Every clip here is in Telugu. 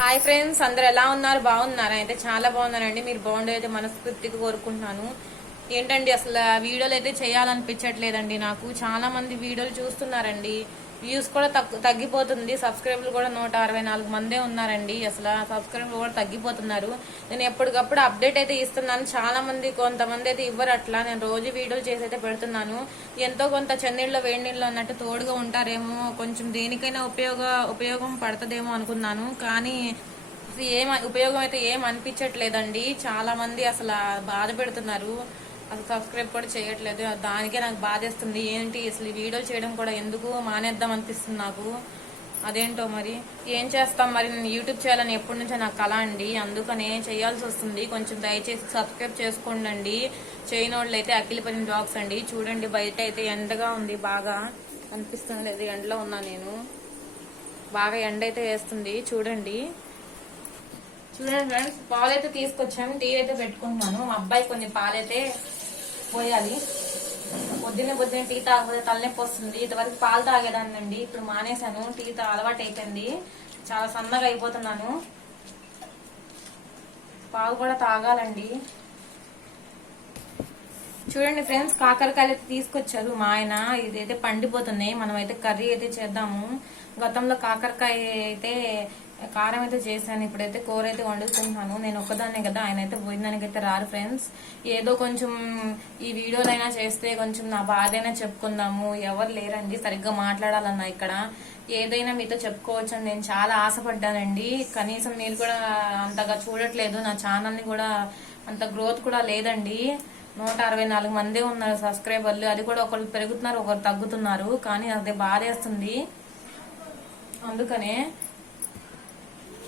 హాయ్ ఫ్రెండ్స్ అందరు ఎలా ఉన్నారు? బాగున్నారా? అయితే చాలా బాగున్నారండి. మీరు బాగుండే అయితే మనస్ఫూర్తిగా కోరుకుంటున్నాను. ఏంటండి అసలు వీడియోలు అయితే చేయాలనిపించట్లేదండి నాకు. చాలా మంది వీడియోలు చూస్తున్నారండి. వ్యూస్ కూడా తగ్గిపోతుంది. సబ్స్క్రైబర్లు కూడా నూట అరవై నాలుగు మందే ఉన్నారండి. అసలు సబ్స్క్రైబర్లు కూడా తగ్గిపోతున్నారు. నేను ఎప్పటికప్పుడు అప్డేట్ అయితే ఇస్తున్నాను. చాలా మంది కొంతమంది అయితే ఇవ్వరు అట్లా. నేను రోజు వీడియోలు చేసి అయితే పెడుతున్నాను. ఎంతో కొంత చెన్నీళ్ళలో వేడి నీళ్ళు అన్నట్టు తోడుగా ఉంటారేమో. కొంచెం దేనికైనా ఉపయోగ ఉపయోగం పడుతుందేమో అనుకున్నాను. కానీ ఏం ఉపయోగం అయితే ఏం అనిపించట్లేదండి. చాలా మంది అసలు బాధ పెడుతున్నారు. అసలు సబ్స్క్రైబ్ కూడా చేయట్లేదు. దానికే నాకు బాధేస్తుంది. ఏంటి అసలు ఈ వీడియో చేయడం కూడా ఎందుకు మానేద్దాం అనిపిస్తుంది నాకు? అదేంటో మరి? ఏం చేస్తాం మరి? నేను యూట్యూబ్ చేయాలని ఎప్పటి నుంచో నాకు కళ అండి. అందుకనే చేయాల్సి వస్తుంది. కొంచెం దయచేసి సబ్స్క్రైబ్ చేసుకోండి చేయని వాళ్ళు అయితే అఖిలపల్లి బ్లాగ్స్ అండి. చూడండి బయట అయితే ఎండగా ఉంది బాగా. అనిపిస్తుంది. లేదు ఎండలో ఉన్నా నేను. బాగా ఎండ అయితే వేస్తుంది. చూడండి. చూడండి ఫ్రెండ్స్ అయితే తీసుకొచ్చాను టీ అయితే పెట్టుకుంటున్నాను. మా అబ్బాయి కొన్ని పాలైతే పోయాలి. పొద్దున్నే పొద్దున్నే టీ తాగకపోతే తలనొప్పి వస్తుంది. ఇంతవరకు పాలు తాగేదాన్నండి. ఇప్పుడు మానేశాను. టీ అలవాటు అయిపోయింది. చాలా సన్నగా అయిపోతున్నాను. పాలు కూడా తాగాలండి. చూడండి ఫ్రెండ్స్ కాకరకాయలు అయితే తీసుకొచ్చారు మా ఆయన. ఇదైతే పండిపోతున్నాయి. మనం అయితే కర్రీ అయితే చేద్దాము. గతంలో కాకరకాయ అయితే కారం అయితే చేశాను ఇప్పుడైతే కూర అయితే వండుకుంటున్నాను. నేను ఒక్కదాన్నే కదా ఆయన అయితే భోజనానికి అయితే రారు ఫ్రెండ్స్. ఏదో కొంచెం ఈ వీడియోలైనా చేస్తే కొంచెం నా బాధైనా చెప్పుకుందాము. ఎవరు లేరండి సరిగ్గా మాట్లాడాలన్నా ఇక్కడ. ఏదైనా మీతో చెప్పుకోవచ్చు అని నేను చాలా ఆశపడ్డానండి. కనీసం మీరు కూడా అంతగా చూడట్లేదు నా ఛానల్ని కూడా అంత గ్రోత్ కూడా లేదండి. నూట అరవై నాలుగు మంది ఉన్నారు సబ్స్క్రైబర్లు. అది కూడా ఒకరు పెరుగుతున్నారు ఒకరు తగ్గుతున్నారు. కానీ అదే బాధేస్తుంది. అందుకనే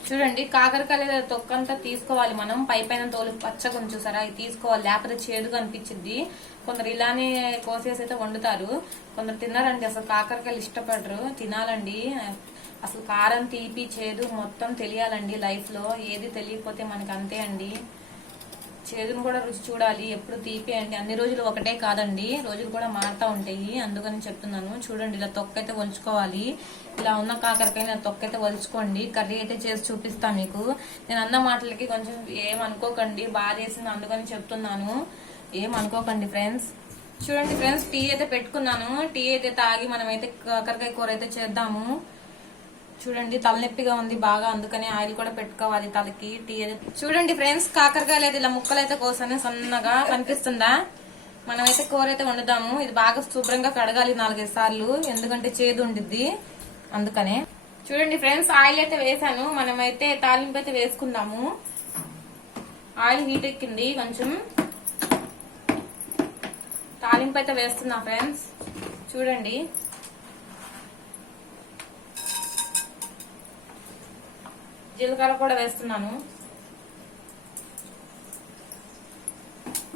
చూడండి కాకరకాయ తొక్కంతా తీసుకోవాలి మనం. పై పైన తోలు పచ్చగా ఉంది చూసారా? ఇది తీసుకోవాలి. లేకపోతే చేదుగా అనిపించింది కొందరు ఇలానే కోసేసి అయితే వండుతారు. కొందరు తిన్నారండి అసలు కాకరకాయలు ఇష్టపడరు. తినాలండి. అసలు కారం తీపి చేదు మొత్తం తెలియాలండి లైఫ్లో ఏది తెలియకపోతే మనకి అంతే అండి. చేదును కూడా రుచి చూడాలి ఎప్పుడు తీపి అండి అన్ని రోజులు ఒకటే కాదండి. రోజులు కూడా మారుతా ఉంటాయి. అందుకని చెప్తున్నాను. చూడండి ఇలా తొక్కైతే వలుచుకోవాలి ఇలా ఉన్న కాకరకాయ తొక్కైతే వలుచుకోండి కర్రీ అయితే చేసి చూపిస్తాను మీకు. నేను అన్న మాటలకి కొంచెం ఏమనుకోకండి బాధ వేసింది అందుకని చెప్తున్నాను. ఏమనుకోకండి ఫ్రెండ్స్. చూడండి ఫ్రెండ్స్ టీ అయితే పెట్టుకున్నాను. టీ అయితే తాగి మనమైతే కాకరకాయ కూర అయితే చేద్దాము. చూడండి తలనొప్పిగా ఉంది బాగా అందుకని ఆయిల్ కూడా పెట్టుకోవాలి తలకి టీ చూడండి ఫ్రెండ్స్ కాకరకాయలు అయితే ఇలా ముక్కలు అయితే కోసానే సన్నగా కనిపిస్తుందా? మనమైతే కూర అయితే వండుదాము. ఇది బాగా శుభ్రంగా కడగాలి నాలుగైదు సార్లు ఎందుకంటే చేదు ఉండిద్ది అందుకనే. చూడండి ఫ్రెండ్స్ ఆయిల్ అయితే వేసాను మనమైతే తాలింపు అయితే వేసుకుందాము. ఆయిల్ హీట్ ఎక్కింది కొంచెం. తాలింపు అయితే వేస్తున్నా ఫ్రెండ్స్ చూడండి. జీలకర్ర కూడా వేస్తున్నాను.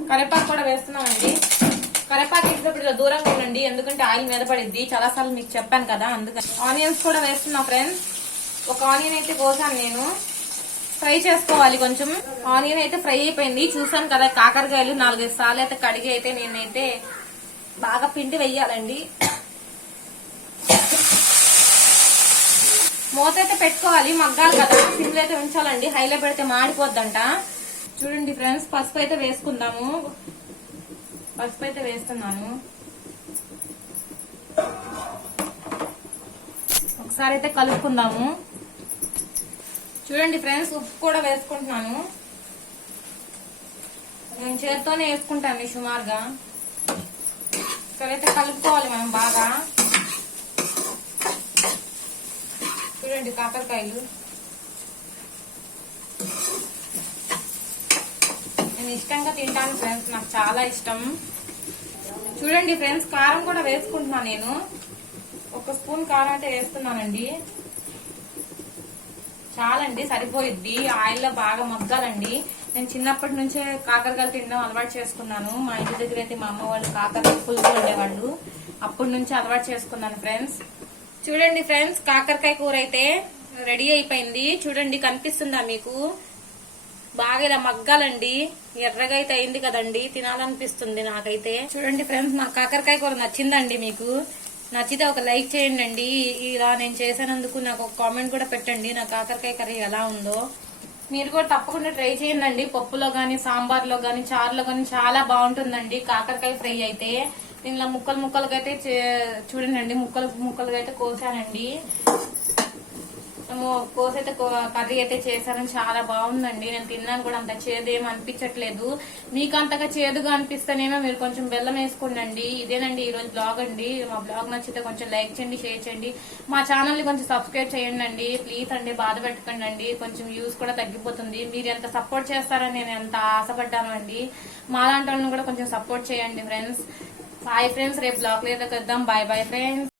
కరివేపాకు కూడా వేస్తున్నామండి. కరివేపాకు వేసినప్పుడు ఇలా దూరంగా ఉండండి ఎందుకంటే ఆయిల్ మీద పడిద్ది. చాలా సార్లు మీకు చెప్పాను కదా అందుకని. ఆనియన్స్ కూడా వేస్తున్నా ఫ్రెండ్స్. ఒక ఆనియన్ అయితే కోసాను నేను. ఫ్రై చేసుకోవాలి కొంచెం. ఆనియన్ అయితే ఫ్రై అయిపోయింది. చూసాను కదా కాకరకాయలు నాలుగైదు సార్లు అయితే కడిగి అయితే నేనైతే బాగా పిండి వెయ్యాలండి మూత అయితే పెట్టుకోవాలి మగ్గాలి కదా. సిమ్లో అయితే ఉంచాలండి. హైలో పెడితే మాడిపోద్దంట. చూడండి ఫ్రెండ్స్ పసుపు అయితే వేసుకుందాము. పసుపు అయితే వేస్తున్నాను. ఒకసారి అయితే కలుపుకుందాము. చూడండి ఫ్రెండ్స్ ఉప్పు కూడా వేసుకుంటున్నాను. నేను చేత్తోనే వేసుకుంటాను సుమారుగా. ఇక్కడైతే కలుపుకోవాలి మనం బాగా. చూడండి కాకరకాయలు. నేను ఇష్టంగా తింటాను ఫ్రెండ్స్ నాకు చాలా ఇష్టం. చూడండి ఫ్రెండ్స్ కారం కూడా వేసుకుంటున్నాను నేను. ఒక స్పూన్ కారం అయితే వేస్తున్నానండి. చాలండి సరిపోయిద్ది. ఆయిల్లో బాగా మగ్గాలండి. నేను చిన్నప్పటి నుంచే కాకరకాయలు తినడం అలవాటు చేసుకున్నాను. మా ఇంటి దగ్గర అయితే మా అమ్మ వాళ్ళు కాకరకాయ పులుపు ఉండేవాళ్ళు అప్పటి నుంచి అలవాటు చేసుకున్నాను ఫ్రెండ్స్. చూడండి ఫ్రెండ్స్ కాకరకాయ కూర అయితే రెడీ అయిపోయింది. చూడండి కనిపిస్తుందా మీకు? బాగా ఇలా మగ్గాలండి. ఎర్రగా అయితే అయింది కదండి తినాలనిపిస్తుంది నాకైతే. చూడండి ఫ్రెండ్స్ నాకు కాకరకాయ కూర నచ్చిందండి మీకు. నచ్చితే ఒక లైక్ చేయండి అండి. ఇలా నేను చేసినందుకు నాకు ఒక కామెంట్ కూడా పెట్టండి నా కాకరకాయ కర్రీ ఎలా ఉందో. మీరు కూడా తప్పకుండా ట్రై చేయండి పప్పులో గానీ సాంబార్లో గానీ చారులో గానీ చాలా బాగుంటుందండి కాకరకాయ ఫ్రై అయితే. దీనిలో ముక్కలు ముక్కలుగా అయితే చే- చూడండి ముక్కలు ముక్కలుగా అయితే కోసానండి. కోసి అయితే కర్రీ అయితే చేశాను చాలా బాగుందండి. నేను తిన్నాను కూడా అంత చేదు ఏమి అనిపించట్లేదు. మీకు అంతగా చేదుగా అనిపిస్తేనేమో మీరు కొంచెం బెల్లం వేసుకోండి ఇదేనండి ఈ రోజు బ్లాగ్ అండి. మా బ్లాగ్ నచ్చితే కొంచెం లైక్ చేయండి షేర్ చేయండి. మా ఛానల్ని కొంచెం సబ్స్క్రైబ్ చేయండి అండి ప్లీజ్ అండి బాధ పెట్టకండి అండి కొంచెం వ్యూస్ కూడా తగ్గిపోతుంది. మీరు ఎంత సపోర్ట్ చేస్తారని నేను ఎంత ఆశపడ్డాను అండి. మా లాంటి వాళ్ళని కూడా కొంచెం సపోర్ట్ చేయండి ఫ్రెండ్స్. బాయ్ ఫ్రెండ్స్ రేపు బ్లాగ్ లేదా కద్దాం బాయ్ బాయ్ ఫ్రెండ్స్